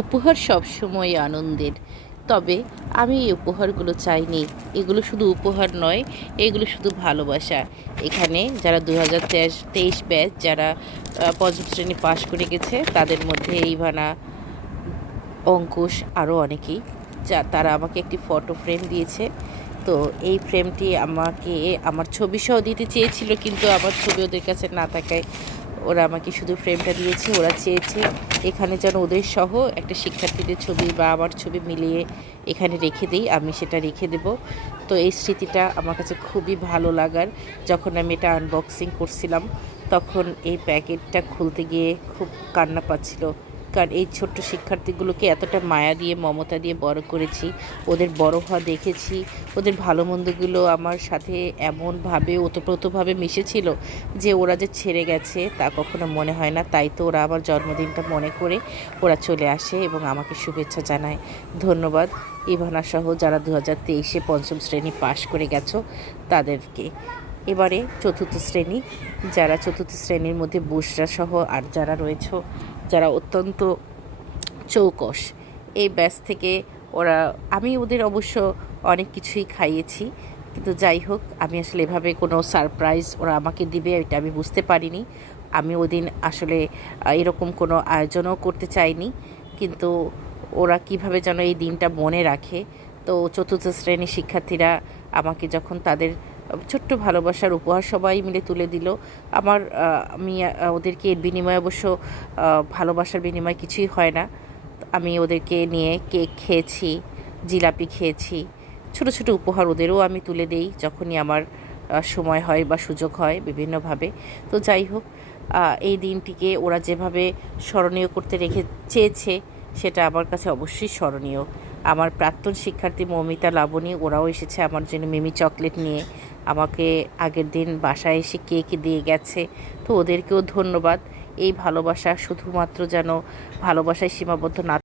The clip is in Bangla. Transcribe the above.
উপহার সবসময় আনন্দের। তবে আমি এই উপহারগুলো চাইনি। এগুলো শুধু উপহার নয়, এগুলো শুধু ভালোবাসা। এখানে যারা 2023 ব্যাচ, যারা পঞ্চম শ্রেণী পাশ করে গেছে, তাদের মধ্যে ইভানা, অঙ্কুশ, আরও অনেকেই, তারা আমাকে একটি ফটো ফ্রেম দিয়েছে। তো এই ফ্রেমটি আমাকে আমার ছবি সহ দিতে চেয়েছিল, কিন্তু আমার ছবি ওদের কাছে না থাকায় ওরা আমাকে শুধু ফ্রেমটা দিয়েছে। ওরা চেয়েছে এখানে যেন ওদের সহ একটা শিক্ষার্থীদের ছবি বা আমার ছবি মিলিয়ে এখানে রেখে দিই, আমি সেটা রেখে দেব। তো এই স্মৃতিটা আমার কাছে খুবই ভালো লাগার। যখন আমি এটা আনবক্সিং করছিলাম, তখন এই প্যাকেটটা খুলতে গিয়ে খুব কান্না পাচ্ছিল। কারণ এই ছোট্ট শিক্ষার্থীগুলোকে এতটা মায়া দিয়ে, মমতা দিয়ে বড় করেছি, ওদের বড় হওয়া দেখেছি, ওদের ভালো মন্দগুলো আমার সাথে এমনভাবে ওতপ্রোতভাবে মিশেছিল যে ওরা যে ছেড়ে গেছে তা কখনো মনে হয় না। তাই তো ওরা আমার জন্মদিনটা মনে করে ওরা চলে আসে এবং আমাকে শুভেচ্ছা জানায়। ধন্যবাদ ইভানা সহ যারা 2023-এ পঞ্চম শ্রেণী পাশ করে গেছো তাদেরকে। এবারে চতুর্থ শ্রেণী, যারা চতুর্থ শ্রেণীর মধ্যে বুশরা সহ আর যারা রয়েছে, যারা অত্যন্ত চৌকস, এই ব্যাচ থেকে ওরা, আমি ওদের অবশ্য অনেক কিছুই খাইয়েছি, কিন্তু যাই হোক, আমি আসলে এভাবে কোনো সারপ্রাইজ ওরা আমাকে দিবে এটা আমি বুঝতে পারিনি। আমি ওদিন আসলে এরকম কোনো আয়োজনও করতে চাইনি, কিন্তু ওরা কিভাবে যেন এই দিনটা মনে রাখে। তো চতুর্থ শ্রেণীর শিক্ষার্থীরা আমাকে যখন তাদের ছোট্ট ভালোবাসার উপহার সবাই মিলে তুলে দিল, আমি ওদেরকে এর বিনিময়ে অবশ্য ভালোবাসার বিনিময়ে কিছুই হয় না। আমি ওদেরকে নিয়ে কেক খেয়েছি, জিলাপি খেয়েছি, ছোট ছোট উপহার ওদেরও আমি তুলে দেই যখনই আমার সময় হয় বা সুযোগ হয় বিভিন্নভাবে। তো যাই হোক, এই দিনটিকে ওরা যেভাবে স্মরণীয় করতে চেয়েছে সেটা আমার কাছে অবশ্যই স্মরণীয়। আমার প্রাক্তন শিক্ষার্থী মৌমিতা, লাবণী, ওরাও এসেছে আমার জন্য মিমি চকলেট নিয়ে। আমাকে আগের দিন বাসায় এসে কেক দিয়ে গেছে। তো ওদেরকেও ধন্যবাদ। এই ভালোবাসা শুধুমাত্র যেন ভালোবাসায় সীমাবদ্ধ না